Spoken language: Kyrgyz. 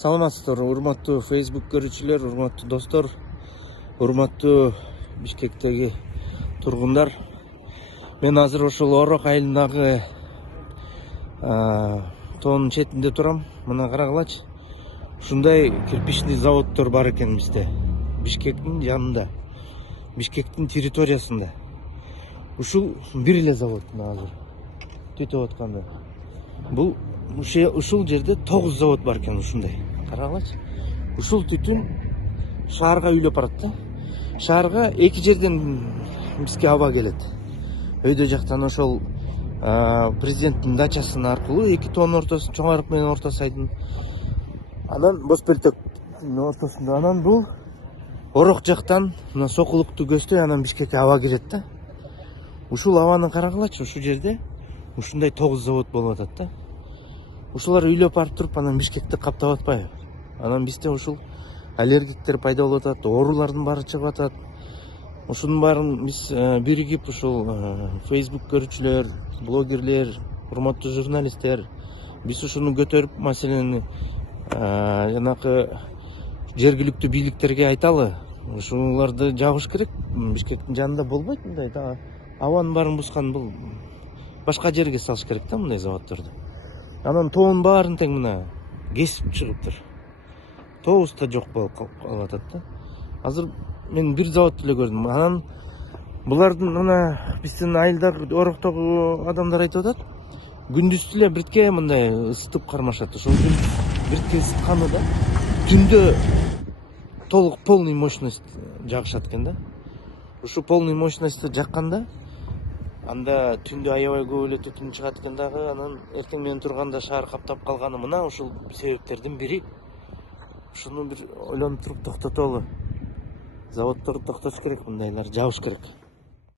Саламатсыздар, урматтуу Facebook көрүүчүлөр, урматтуу достор, урматтуу Бишкектеги тургундар. Мен азыр ошол Орок айылындагы тоонун четинде турам. Мына карагылачы. Ушундай кирпичный заводдор бар экен бизде. Бишкектин жанында, Бишкектин территориясында. Ушул бир эле завод азыр түтүп атканда. Бул ушул жерде 9 завод бар экен ушундай. Карагылачы. Ушул түтүн шаарга үйлөп барат да. Шаарга эки жерден бизге аба келет. Өйдө жактан ошол президенттин дачасынын аркылуу 2 тоонун ортосу, Чоң Арык менен Орто Сайдын, анан Боспелтектин ортосунда, анан бул Орок жактан мына Сокулукту көздөй анан Бишкекке аба келет да. Ушул абаны карагылачы, ушул жерде ушундай 9 завод болуп атат да. Ушулар үйлөп барып туруп анан Бишкекти каптап атпайбы? Анан бизде ушул аллергиктер пайда болуп атат, оорулардын баары чыгып атат. Ушунун баарын биз биригип ушул Facebook көрүүчүлөр, блогерлер, урматтуу журналисттер, биз ушуну көтөрүп маселени жанакы жергиликтүү бийликтерге айталы. Ушуларды жабыш керек. Бишкектин жанында болбойт мындай да. Абанын баарын бускан бул башка жерге салыш керек да мындай заводдорду. Анан тоонун баарын тең мына кесип чыгыптыр. Тообуз да жок болуп калып атат да. Азыр мен бир заводду эле көрдүм. Анан булардын мына биздин айылдагы Ороктогу адамдар айтып атат. Күндүз эле бирке мындай ысытып кармашат. Ошол күн бирке ысытканы да түндө толук полный мощность жагышат экен да. Ушу полный мощностьты жакканда анда түндө аябай көп эле түтүн чыгат экен дагы. Анан эртең менен турганда шаар каптап калганы мына ушул себептердин бири. Ушуну бир ойлонуп туруп токтотолу. Заводдорду токтотуш керек, мындайлар жабыш керек.